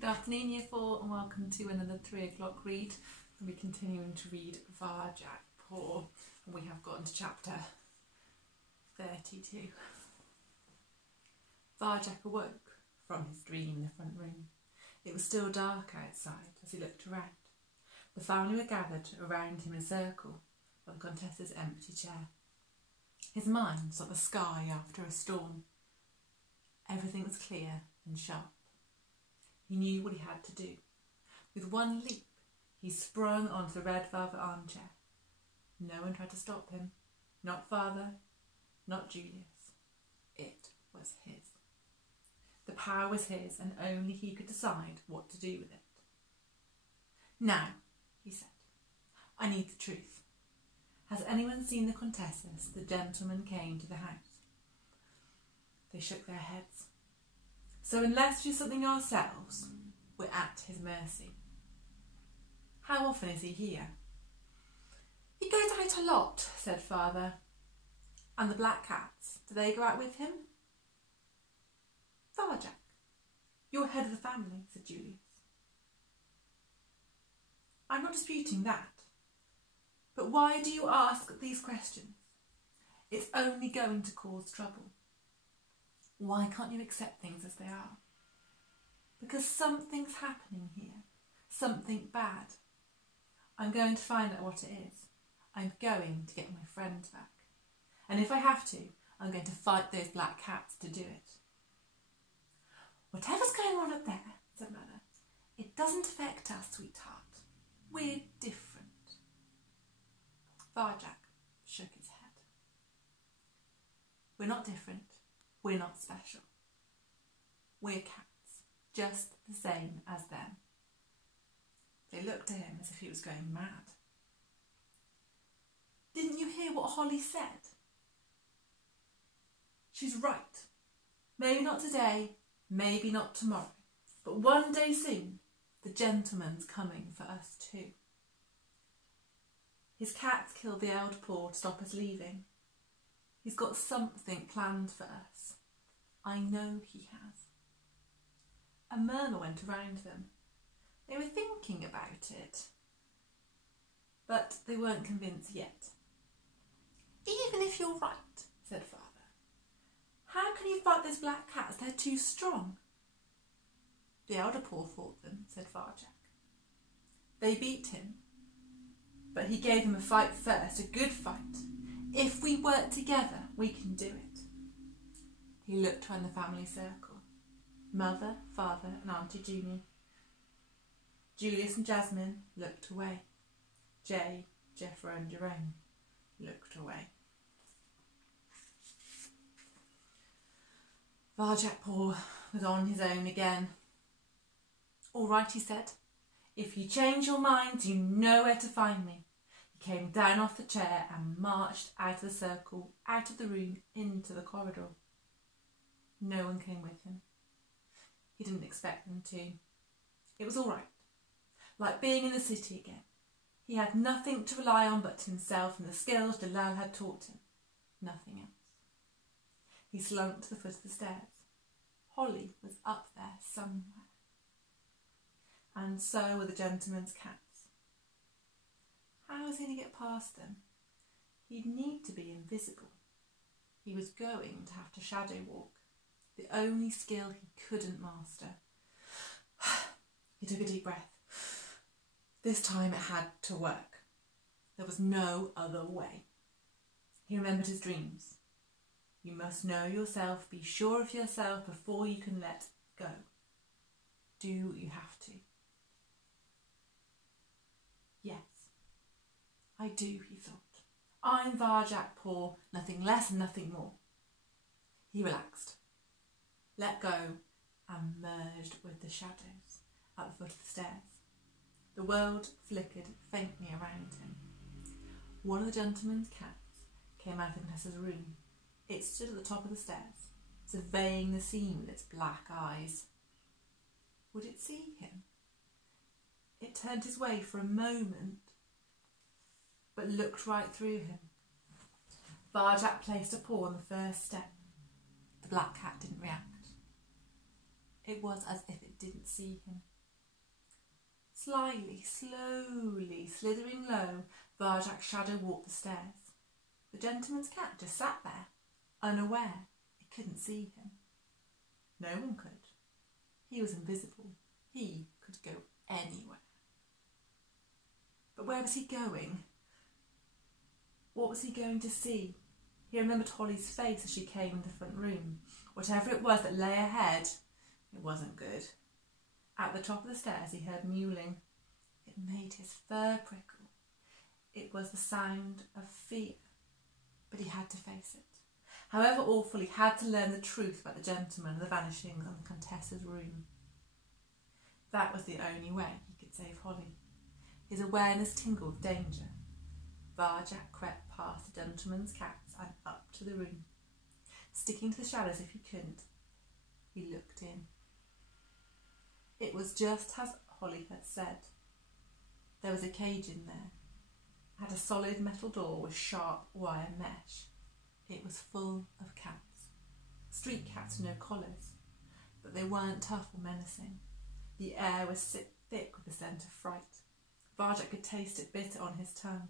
Good afternoon, Year 4, and welcome to another 3 o'clock read. We'll be continuing to read Varjak Paw, and we have gotten to chapter 32. Varjak awoke from his dream in the front room. It was still dark outside as he looked around. The family were gathered around him in a circle by the Contessa's empty chair. His mind saw the sky after a storm. Everything was clear and sharp. He knew what he had to do. With one leap, he sprung onto the red velvet armchair. No one tried to stop him. Not father, not Julius. It was his. The power was his, and only he could decide what to do with it. Now, he said, I need the truth. Has anyone seen the Contessa since the gentleman came to the house? They shook their heads. So unless you do something yourselves, we're at his mercy. How often is he here? He goes out a lot, said father. And the black cats, do they go out with him? Varjak, you're head of the family, said Julius. I'm not disputing that. But why do you ask these questions? It's only going to cause trouble. Why can't you accept things as they are? Because something's happening here. Something bad. I'm going to find out what it is. I'm going to get my friend back. And if I have to, I'm going to fight those black cats to do it. Whatever's going on up there, said Mother, it doesn't affect us, sweetheart. We're different. Varjak shook his head. We're not different. We're not special. We're cats, just the same as them. They looked at him as if he was going mad. Didn't you hear what Holly said? She's right. Maybe not today, maybe not tomorrow, but one day soon, the gentleman's coming for us too. His cats killed the elder paw to stop us leaving. He's got something planned for us. I know he has. A murmur went around them. They were thinking about it, but they weren't convinced yet. Even if you're right, said father, how can you fight those black cats? They're too strong. The elder paw fought them, said Varjak. They beat him, but he gave them a fight first, a good fight. If we work together, we can do it. He looked around the family circle. Mother, father and Auntie Junie. Julius and Jasmine looked away. Jay, Jeffra and Jerome looked away. Varjak Paw was on his own again. All right, he said. If you change your minds, you know where to find me. He came down off the chair and marched out of the circle, out of the room, into the corridor. No one came with him. He didn't expect them to. It was all right. Like being in the city again. He had nothing to rely on but himself and the skills Dalal had taught him. Nothing else. He slunk to the foot of the stairs. Holly was up there somewhere. And so were the gentleman's cats. How was he going to get past them? He'd need to be invisible. He was going to have to shadow walk, the only skill he couldn't master. He took a deep breath. This time it had to work. There was no other way. He remembered his dreams. You must know yourself, be sure of yourself before you can let go. Do what you have to. Yes, I do, he thought. I'm Varjak Paw, nothing less and nothing more. He relaxed, let go and merged with the shadows at the foot of the stairs. The world flickered faintly around him. One of the gentleman's cats came out of Contessa's room. It stood at the top of the stairs, surveying the scene with its black eyes. Would it see him? It turned his way for a moment, but looked right through him. Varjak placed a paw on the first step. The black cat didn't react. It was as if it didn't see him. Slyly, slowly, slithering low, Varjak's shadow walked the stairs. The gentleman's cat just sat there, unaware it couldn't see him. No one could. He was invisible. He could go anywhere. But where was he going? What was he going to see? He remembered Holly's face as she came in the front room. Whatever it was that lay ahead, it wasn't good. At the top of the stairs he heard mewling. It made his fur prickle. It was the sound of fear, but he had to face it. However awful, he had to learn the truth about the gentleman and the vanishings and the Countess's room. That was the only way he could save Holly. His awareness tingled with danger. Varjak crept past the gentleman's cats and up to the room. Sticking to the shadows if he couldn't, he looked in. It was just as Holly had said. There was a cage in there. It had a solid metal door with sharp wire mesh. It was full of cats. Street cats with no collars, but they weren't tough or menacing. The air was thick with the scent of fright. Varjak could taste it bitter on his tongue.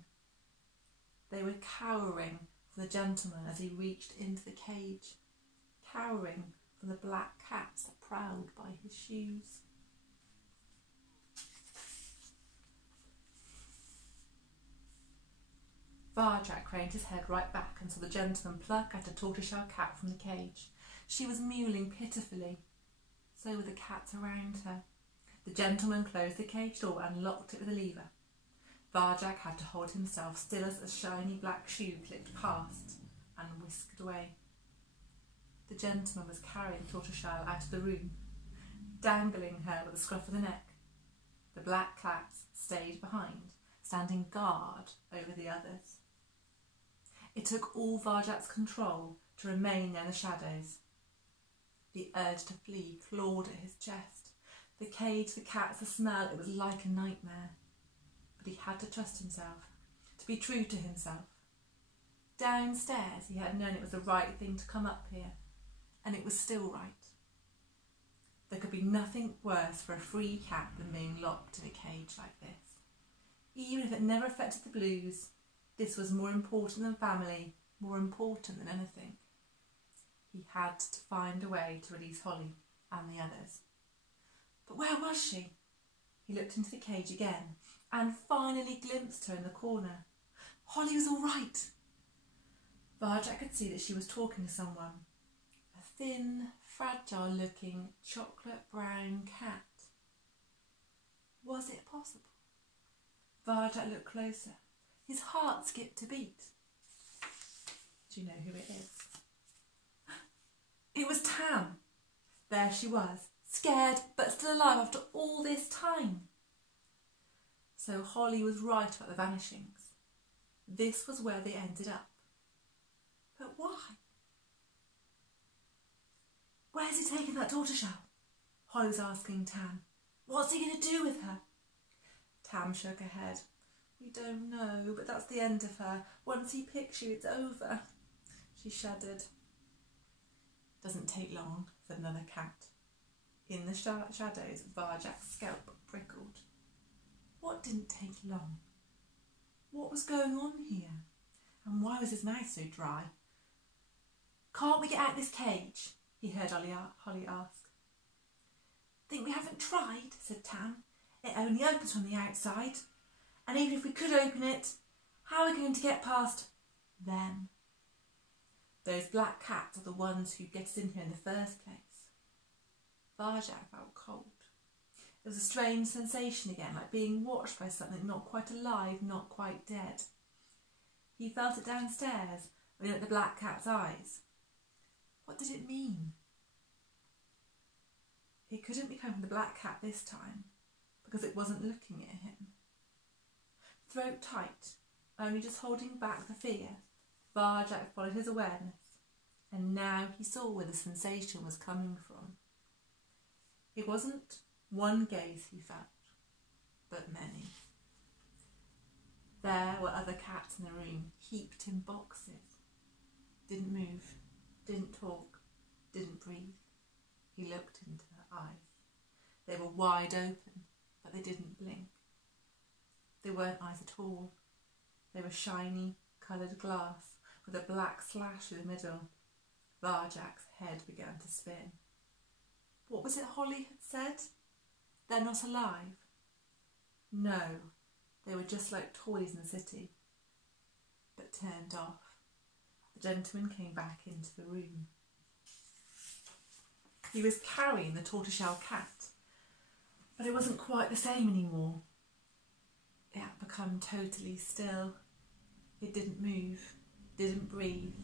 They were cowering from the gentleman as he reached into the cage, cowering from the black cats that prowled by his shoes. Varjak craned his head right back and saw the gentleman pluck at a tortoiseshell cat from the cage. She was mewling pitifully. So were the cats around her. The gentleman closed the cage door and locked it with a lever. Varjak had to hold himself still as a shiny black shoe clipped past and whisked away. The gentleman was carrying Tortoiseshell out of the room, dangling her with a scruff of the neck. The black cats stayed behind, standing guard over the others. It took all Varjak's control to remain there in the shadows. The urge to flee clawed at his chest. The cage, the cats, the smell, it was like a nightmare. But he had to trust himself, to be true to himself. Downstairs he had known it was the right thing to come up here, and it was still right. There could be nothing worse for a free cat than being locked in a cage like this. Even if it never affected the blues, this was more important than family, more important than anything. He had to find a way to release Holly and the others. But where was she? He looked into the cage again and finally glimpsed her in the corner. Holly was all right. Varjak could see that she was talking to someone. A thin, fragile-looking, chocolate-brown cat. Was it possible? Varjak looked closer. His heart skipped a beat. Do you know who it is? It was Tam. There she was, scared but still alive after all this time. So Holly was right about the vanishings. This was where they ended up. But why? Where's he taking that tortoiseshell? Holly was asking Tam. What's he going to do with her? Tam shook her head. We don't know, but that's the end of her. Once he picks you, it's over. She shuddered. Doesn't take long, said another cat. In the shadows, Varjak's scalp prickled. What didn't take long? What was going on here? And why was his mouth so dry? Can't we get out of this cage? He heard Holly ask. Think we haven't tried, said Tam. It only opens from the outside. And even if we could open it, how are we going to get past them? Those black cats are the ones who get us in here in the first place. Varjak felt cold. There was a strange sensation again, like being watched by something not quite alive, not quite dead. He felt it downstairs when he looked at the black cat's eyes. What did it mean? It couldn't be coming from the black cat this time, because it wasn't looking at him. Throat tight, only just holding back the fear, Varjak followed his awareness, and now he saw where the sensation was coming from. It wasn't one gaze he felt, but many. There were other cats in the room, heaped in boxes. Didn't move, didn't talk, didn't breathe. He looked into her eyes. were wide open, but they didn't blink. They weren't eyes at all. They were shiny, coloured glass with a black slash through the middle. Varjak's head began to spin. What was it Holly had said? They're not alive. No, they were just like toys in the city, but turned off. The gentleman came back into the room. He was carrying the tortoiseshell cat, but it wasn't quite the same anymore. It had become totally still. It didn't move, didn't breathe,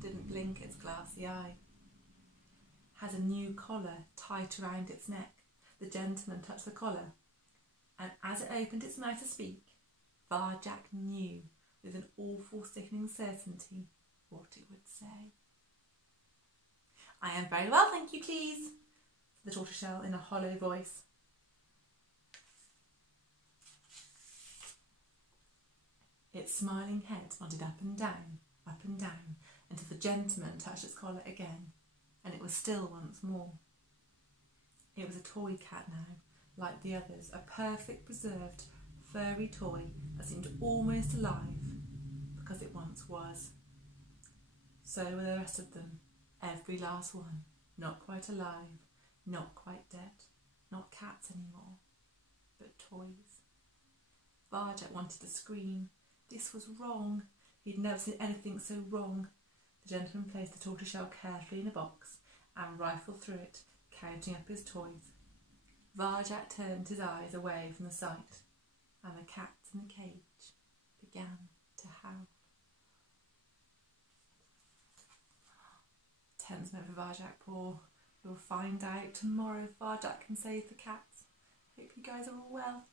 didn't blink its glassy eye. Had a new collar tight around its neck. The gentleman touched the collar, and as it opened its mouth to speak, Varjak knew with an awful sickening certainty what it would say. I am very well, thank you, please, said the tortoiseshell in a hollow voice. Its smiling head nodded up and down, until the gentleman touched its collar again, and it was still once more. It was a toy cat now, like the others, a perfect preserved, furry toy that seemed almost alive, because it once was. So were the rest of them, every last one, not quite alive, not quite dead, not cats anymore, but toys. Varjak wanted to scream. This was wrong. He'd never seen anything so wrong. The gentleman placed the tortoiseshell carefully in a box and rifled through it, counting up his toys. Varjak turned his eyes away from the sight, and the cats in the cage began to howl. Tense moment for Varjak Paw. We'll find out tomorrow if Varjak can save the cats. Hope you guys are all well.